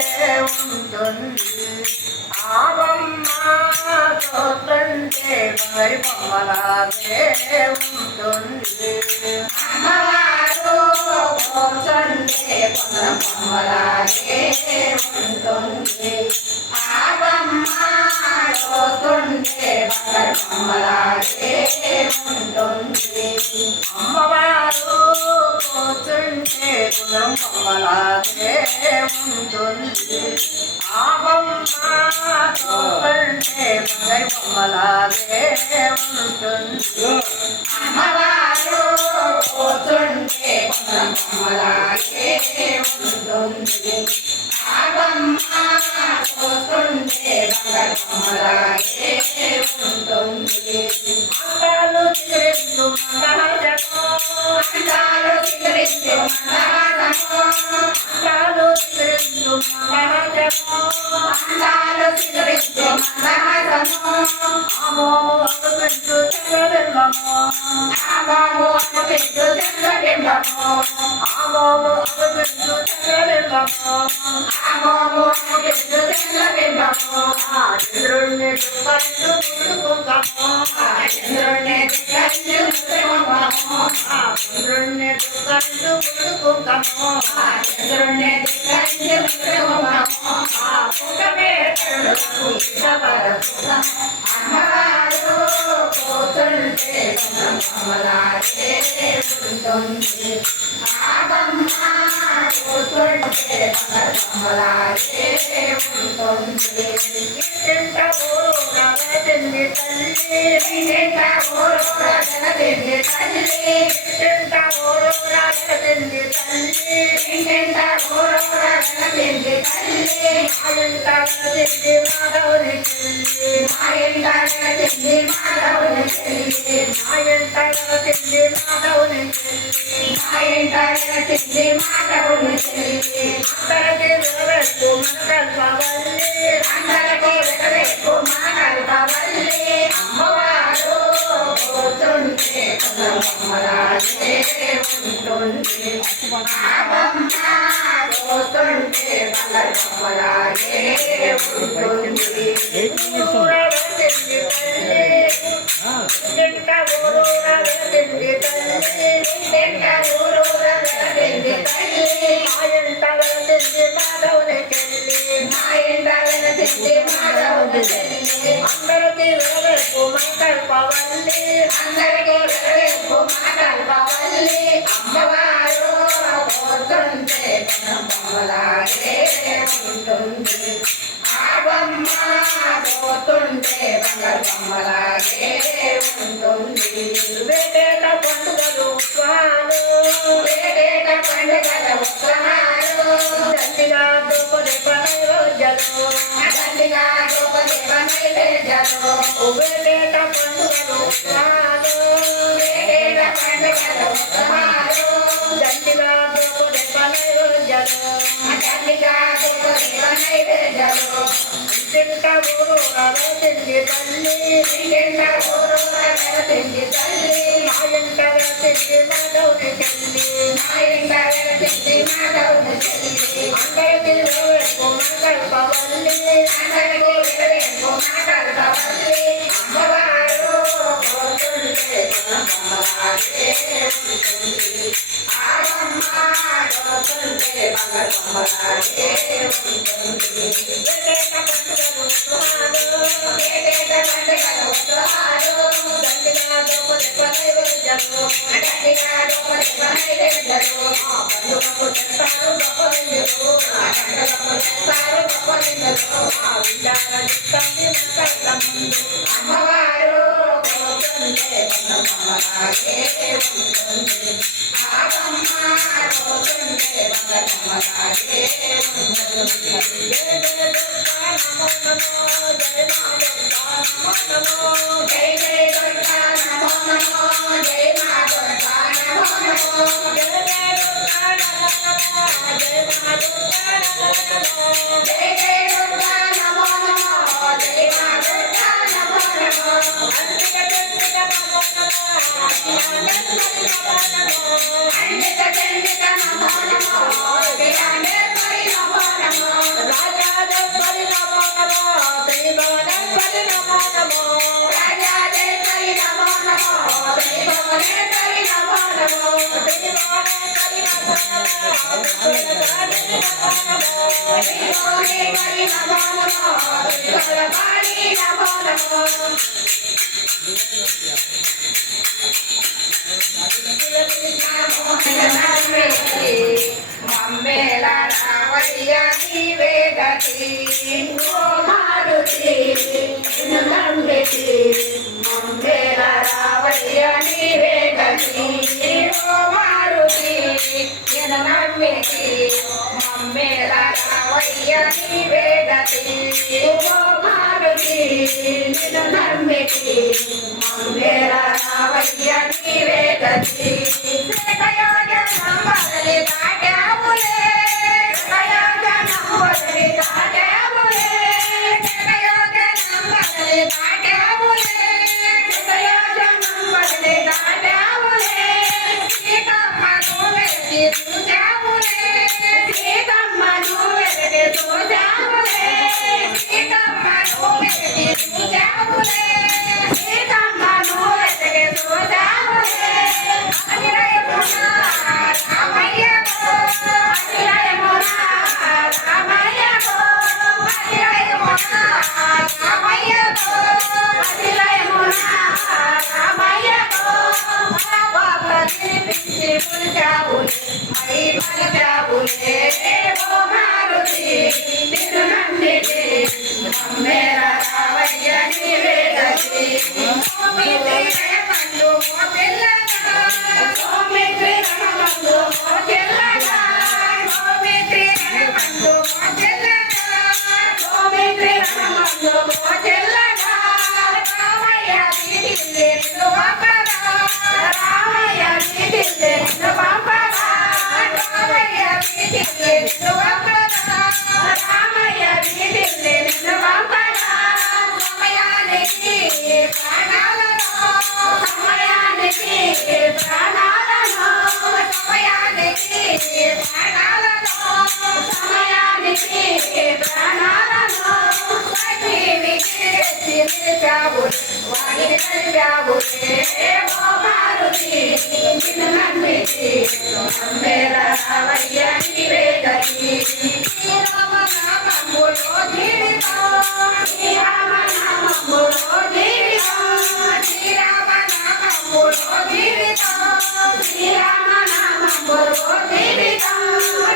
ఉంటుంది. ఆవమ్మ తోటంటే మరి బొమ్మలాగే ఉంటుంది. అమ్మవారు తోటంటే బొమ్మలాగే ఉంటుంది. ఆవమ్మ తోటంటే బొమ్మలాగే ఉంటుంది. అమ్మవారు కూర్చుంటే గుణం బొమ్మలాగే ఉంటుంది. ఆవమ్మ తోటంటే మరి బొమ్మలాగే ఉంటుంది. అమ్మవారు కూర్చుంటే గుణం బొమ్మలాగే ఉంటుంది. ఆవమ్మ తోటంటే మరి బొమ్మలాగే ఉంటుంది. అందాలు చిగురిస్తూ మందహాసము, అందాలు చిగురిస్తూ మందహాసము, అందాలు చిగురిస్తూ మందహాసము, అందాలు చిగురిస్తూ మందహాసము. ఆమోము అగుపెట్టు చంద్రబింబము, ఆమోము అగుపెట్టు చంద్రబింబము, ఆమోము అగుపెట్టు చంద్రబింబము, ఆమోము అగుపెట్టు చంద్రబింబము. ఆ చంద్రుణ్ణి కళ్ళు ముడుకుంటాము, ఆ చంద్రుణ్ణి కళ్ళు ముడుకుంటాము, ఆ చంద్రుణ్ణి కళ్ళు ముడుకుంటాము, ఆ చంద్రుణ్ణి కళ్ళు ముడుకుంటాము. ఆ పుట్టమే కళ్ళకు ఇష్టపడతాము. అమ్మవారు కూర్చుంటే బొమ్మలాగే ఉంటుంది. ఆవమ్మ కూర్చుంటే బొమ్మలాగే ఉంటుంది. ఇంటింట ఊరు నగదింది తల్లి, ఇంటింట ఊరు నగదింది తల్లి, ఇంటింట ఊరు నగదింది తల్లి, ఇంటింట ఊరు నగదింది తల్లి. మా ఇంట నగదింది మాధవుని చెల్లి, మా ఇంట నగదింది మాధవుని చెల్లి, మా ఇంట నగదింది మాధవుని చెల్లి, మా ఇంట నగదింది మాధవుని చెల్లి. అందరికీ వినవెట్టు మంగళవల్లి, అందరికీ వినవెట్టు మంగళవల్లి. అమ్మవారు కూర్చుంటే బొమ్మలాగే ఉంటుంది. ఆవమ్మ కూర్చుంటే బొమ్మలాగే ఉంటుంది. ఇంటింట ఊరు వెలసింది తల్లి, ఇంటింట ఊరు వెలసింది తల్లి. మా ఇంట వెలసింది మాధవుని చెల్లి, మా ఇంట వెలసింది మాధవుని చెల్లి. అందరికీ వినవెట్టు మంగళవల్లి, అందరికీ వినవెట్టు మంగళవల్లి. అమ్మవారు కూర్చుంటే బొమ్మలాగే ఉంటుంది. ఆవమ్మ కూర్చుంటే బొమ్మలాగే ఉంటుంది. వేటేట పండుగలు ఉత్సవాలు, వేటేట పండుగల ఉత్సవాలు, దండిగా ద్రౌపదీప నైవేద్యాలు, దండిగా ద్రౌపదీప నైవేద్యాలు. వేటేట పండుగలు ఉత్సవాలు, వేటేట పండుగల ఉత్సవాలు, దండిగా ద్రౌపదీప నైవేద్యాలు, దండిగా ద్రౌపదీప నైవేద్యాలు. ఇంటింట ఊరు వెలసింది తల్లి, ఇంటింట ఊరు వెలసింది తల్లి. మా ఇంట వెలసింది మాధవుని చెల్లి, మా ఇంట వెలసింది మాధవుని చెల్లి. అందరికీ వినవెట్టు మంగళవల్లి, అందరికీ వినవెట్టు మంగళవల్లి. అమ్మవారు కూర్చుంటే బొమ్మలాగే ఉంటుంది. ఆవమ్మ కూర్చుంటే బొమ్మలాగే ఉంటుంది. వేటేట పండుగలు ఉత్సవాలు, వేటేట పండుగలు ఉత్సవాలు, దండిగా ద్రౌపదీప నైవేద్యాలు, దండిగా ద్రౌపదీప నైవేద్యాలు. ఆ పండుగకు చేస్తారు గొప్పలిందులు, ఆ పండుగకు చేస్తారు గొప్పలిందులు. ఆ విద్యాల నిత్యంది మంగళముందు. అమ్మవారు కూర్చుంటే బొమ్మలాగే ఉంటుంది. ఆవమ్మ కూర్చుంటే బొమ్మలాగే ఉంటుంది. జై జై దుర్గా నమో నమో, జై మా దుర్గా నమో నమో, జై జై దుర్గా నమో నమో, జై మా దుర్గా నమో నమో, జై జై దుర్గా నమో నమో, జై మా దుర్గా నమో నమో. అంతిక చండిక నమో నమో, అంతిక చండిక నమో నమో, విఘ్నేశ్వరి నమో నమో విఘ్నపాణి నమో నమో మమ్మేల రావయ్య నీవే గతి ఓ మారుతి నమ్మితి మమ్మేల రావయ్య నీవే గతి ఓ మారుతి నమ్మితి మమ్మేల రావయ్య నీవే గతి ఓ మారుతి నమ్మితి మమ్మేల రావయ్య నీవే గతి శ్రీకయోజనం బదలి దాటావులే శ్రీకయోజనం బదలి దాటావులే శ్రీకయోజనం బదలి దాటావులే శ్రీకయోజనం బదలి దాటావులే సీతమ్మ నువ్వెట్టి చూచావులే సీతమ్మ నువ్వెట్టి చూచావులే సీతమ్మ నువ్వెట్టి చూచావులే సీతమ్మ నువ్వెట్టి చూచావులే మేరా రావయ్య నీవే గతి మేరా రావయ్య నీవే గతి శ్రీరామ నామములో జీవితం శ్రీరామ నామములో జీవితం శ్రీరామ నామములో జీవితం శ్రీరామ నామములో జీవితం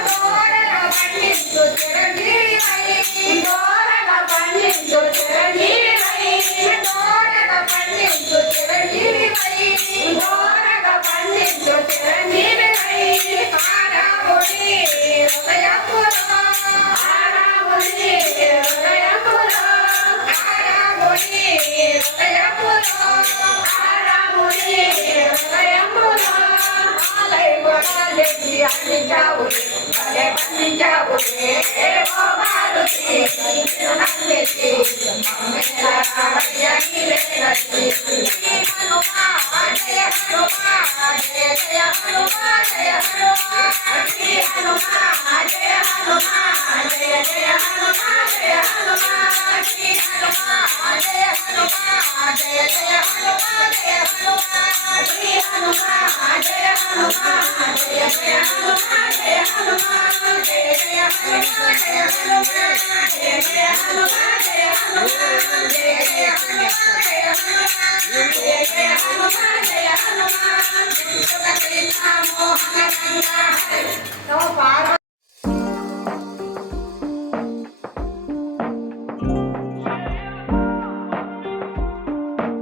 తోరగా పండించు చిరంజీవివై తోరగా పండించు చిరంజీవివై తోరగా పండించు చిరంజీవివై తోరగా పండించు చిరంజీవివై ఆరావుని హృదయములో ఆరావుని హృదయములో ఆరావుని హృదయములో ఆరావుని హృదయములో ఆలయములెత్తి అందించావులే భలే బంధించావులే ఓ మారుతి నమ్మితి మమ్మేల రావయ్య నీవే గతి హనుమా జయ హనుమా జయ జయ హనుమా జయ హనుమా శ్రీ హనుమా జయ హనుమా జయ జయ హనుమా జయ హనుమా శ్రీ హనుమా జయ హనుమా జయ జయ హనుమా జయ హనుమా శ్రీ హనుమా జయ హనుమా జయ జయ హనుమా జయ హనుమా జయ జయ హనుమా జయ హనుమా జయ జయ హనుమా జయ హనుమా జయ జయ హనుమా జయ హనుమా జయ జయ హనుమా జయ హనుమా మోహన